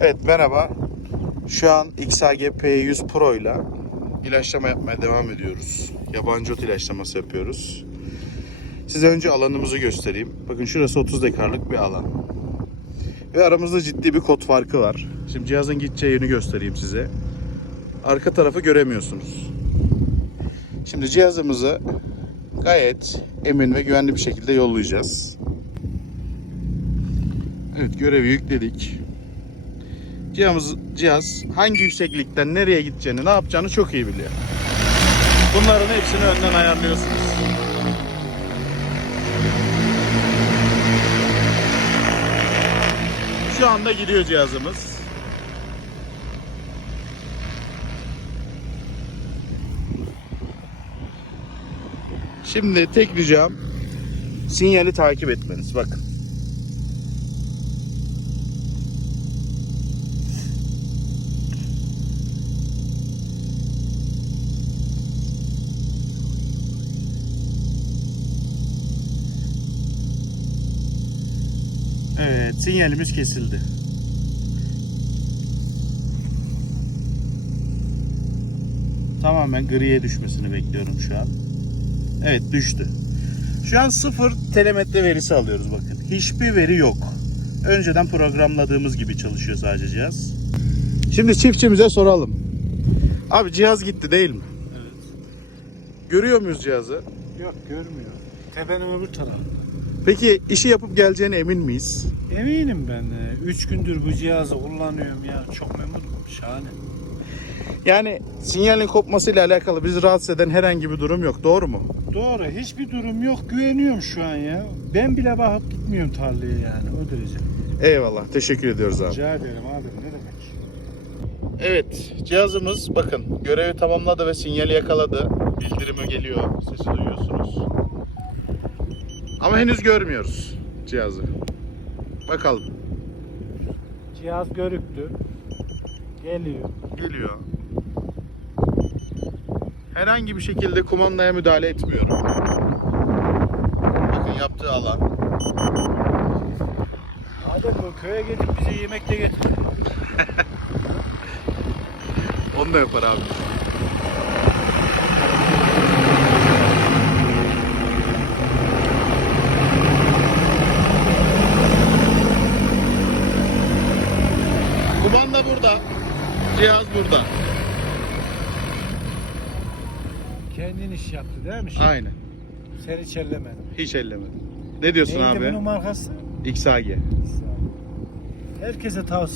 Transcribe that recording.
Evet merhaba. Şu an XAG P100 Pro ile ilaçlama yapmaya devam ediyoruz. Yabancı ot ilaçlaması yapıyoruz. Size önce alanımızı göstereyim. Bakın şurası 30 dekarlık bir alan. Ve aramızda ciddi bir kod farkı var. Şimdi cihazın gideceği yönü göstereyim size. Arka tarafı göremiyorsunuz. Şimdi cihazımızı gayet emin ve güvenli bir şekilde yollayacağız. Evet görevi yükledik. Cihaz, cihaz hangi yükseklikten nereye gideceğini, ne yapacağını çok iyi biliyor. Bunların hepsini önden ayarlıyorsunuz. Şu anda gidiyor cihazımız. Şimdi tek ricam sinyali takip etmeniz. Bakın. Evet, sinyalimiz kesildi. Tamamen griye düşmesini bekliyorum şu an. Evet, düştü. Şu an sıfır telemetre verisi alıyoruz bakın. Hiçbir veri yok. Önceden programladığımız gibi çalışıyor sadece cihaz. Şimdi çiftçimize soralım. Abi cihaz gitti değil mi? Evet. Görüyor muyuz cihazı? Yok görmüyor. Tepenin öbür tarafı. Peki işi yapıp geleceğine emin miyiz? Eminim ben. 3 gündür bu cihazı kullanıyorum ya. Çok memnunum. Şahane. Yani sinyalin kopmasıyla alakalı bizi rahatsız eden herhangi bir durum yok. Doğru mu? Doğru. Hiçbir durum yok. Güveniyorum şu an ya. Ben bile bakıp gitmiyorum tarlaya yani. O derece. Eyvallah. Teşekkür ediyoruz abi. Rica ederim abi. Ne demek? Evet, cihazımız bakın görevi tamamladı ve sinyali yakaladı. Bildirimi geliyor, sesi duyuyorsunuz. Ama henüz görmüyoruz cihazı. Bakalım. Cihaz görüktü. Geliyor. Geliyor. Herhangi bir şekilde kumandaya müdahale etmiyorum. Bakın yaptığı alan. Hadi bu köye gidip bize yemek de getir. Onu da yapar abi. Burada. Cihaz burada. Kendin iş yaptı değil mi? şimdi? Aynen. Sen hiç ellemedin. Hiç ellemedim. Ne diyorsun Neydi abi? bunun markası? XAG. Herkese tavsiye